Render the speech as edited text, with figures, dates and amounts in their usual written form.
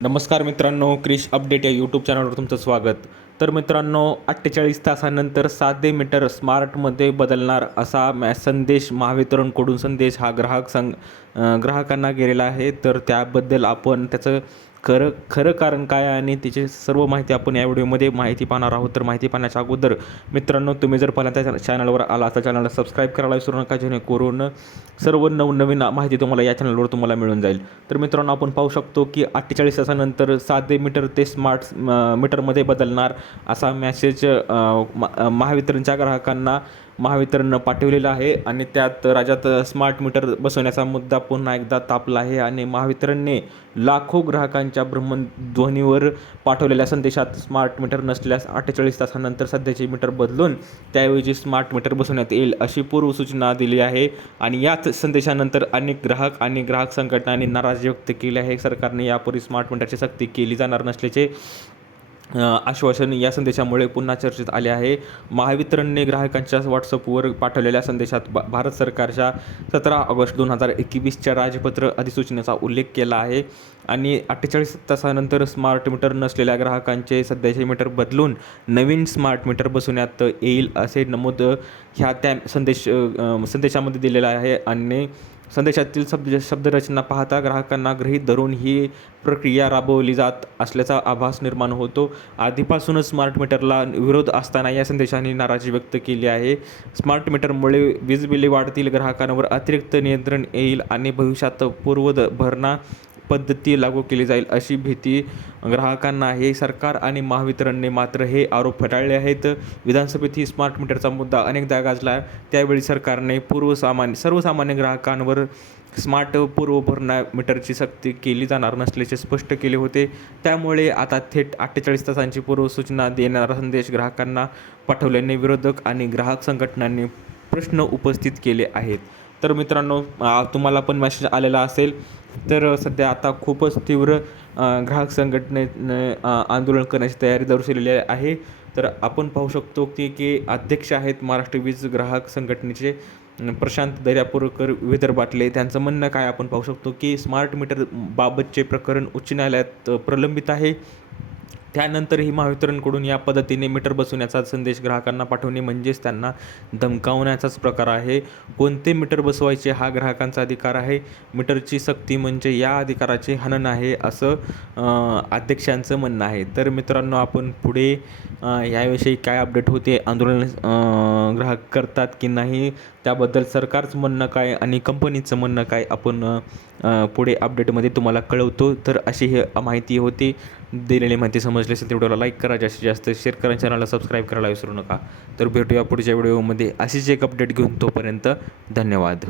नमस्कार मित्रांनो, क्रिश अपडेट या यूट्यूब चॅनलवर तुमचं स्वागत. तर मित्रांनो, 48 तासानंतर साधे मीटर स्मार्टमध्ये बदलणार असा संदेश महावितरणकडून संदेश हा ग्राहकांना गेलेला आहे. तर त्याबद्दल आपण त्याचं खरं खरं कारण काय आणि त्याची सर्व माहिती आपण या व्हिडिओमध्ये माहिती पाहणार आहोत. तर माहिती पाहण्याच्या अगोदर मित्रांनो, तुम्ही जर पहिल्यांदा चॅनलवर आला तर चॅनलला सबस्क्राईब करायला विसरू नका, जेणेकरून सर्व नवनवीन माहिती तुम्हाला या चॅनलवर तुम्हाला मिळून जाईल. तर मित्रांनो, आपण पाहू शकतो की 48 तासानंतर साधे मीटर ते स्मार्ट मीटरमध्ये बदलणार असा मेसेज महावितरणच्या ग्राहकांना महावितरणनं पाठवलेलं आहे. आणि त्यात राज्यात स्मार्ट मीटर बसवण्याचा मुद्दा पुन्हा एकदा तापला आहे. आणि महावितरणने लाखो ग्राहकांच्या भ्रमणध्वनीवर पाठवलेल्या संदेशात स्मार्ट मीटर नसल्यास 48 तासानंतर सध्याचे मीटर बदलून त्याऐवजी स्मार्ट मीटर बसवण्यात येईल अशी पूर्वसूचना दिली आहे. आणि याच संदेशानंतर अनेक ग्राहक आणि ग्राहक संघटनांनी नाराजी व्यक्त केली आहे. सरकारने यापूर्वी स्मार्ट मीटरची सक्ती केली जाणार नसल्याचे आश्वासन या संदेशामुळे पुन्हा चर्चेत आले आहे. महावितरणने ग्राहकांच्या व्हॉट्सअपवर पाठवलेल्या संदेशात भारत सरकारच्या 17 ऑगस्ट 2021च्या राजपत्र अधिसूचनेचा उल्लेख केला आहे. आणि 48 तासानंतर स्मार्ट मीटर नसलेल्या ग्राहकांचे सध्याचे मीटर बदलून नवीन स्मार्ट मीटर बसवण्यात येईल असे नमूद त्या संदेशामध्ये दिलेला आहे. आणि संदेशातील शब्दरचना पाहता ग्राहकांना गृहीत धरून ही प्रक्रिया राबवली जात असल्याचा आभास निर्माण होतो. आधीपासूनच स्मार्ट मीटरला विरोध असताना या संदेशाने नाराजी व्यक्त केली आहे. स्मार्ट मीटरमुळे वीज बिले वाढतील, ग्राहकांवर अतिरिक्त नियंत्रण येईल आणि भविष्यात पूर्वभरणा पद्धती लागू केली जाईल अशी भीती ग्राहकांना आहे. सरकार आणि महावितरणने मात्र हे आरोप फेटाळले आहेत. विधानसभेत ही स्मार्ट मीटरचा मुद्दा अनेकदा गाजला. त्यावेळी सरकारने सर्वसामान्य ग्राहकांवर स्मार्ट पूर्वभरणा मीटरची सक्ती केली जाणार नसल्याचे स्पष्ट केले होते. त्यामुळे आता थेट 48 तासांची पूर्वसूचना देणारा संदेश ग्राहकांना पाठवल्याने विरोधक आणि ग्राहक संघटनांनी प्रश्न उपस्थित केले आहेत. तर मित्रांनो, तुम्हाला पण मेसेज आलेला असेल. तर सध्या आता खूपच तीव्र ग्राहक संघटनेने आंदोलन करण्याची तयारी दर्शवलेली आहे. तर आपण पाहू शकतो की अध्यक्ष आहेत महाराष्ट्र वीज ग्राहक संघटनेचे प्रशांत दर्यापूरकर विदर्भातले. त्यांचं म्हणणं काय आपण पाहू शकतो की स्मार्ट मीटर बाबतचे प्रकरण उच्च न्यायालयात प्रलंबित आहे. त्यानंतरही महावितरणकडून या पद्धतीने मीटर बसवण्याचा संदेश ग्राहकांना पाठवणे म्हणजेच त्यांना धमकावण्याचाच प्रकार आहे. कोणते मीटर बसवायचे हा ग्राहकांचा अधिकार आहे. मीटरची सक्ती म्हणजे या अधिकाराचे हनन आहे असं अध्यक्षांचं म्हणणं आहे. तर मित्रांनो, आपण पुढे याविषयी काय अपडेट होते, आंदोलन ग्राहक करतात की नाही, त्याबद्दल सरकारचं म्हणणं काय आणि कंपनीचं म्हणणं काय, आपण पुढे अपडेटमध्ये तुम्हाला कळवतो. तर अशी ही माहिती होती. दिलेली माहिती समजली असेल तर व्हिडिओला लाईक करा, जास्तीत जास्त शेअर करा, चॅनलला सबस्क्राईब करायला विसरू नका. तर भेटूया पुढच्या व्हिडिओमध्ये अशीच एक अपडेट घेऊन. तोपर्यंत धन्यवाद.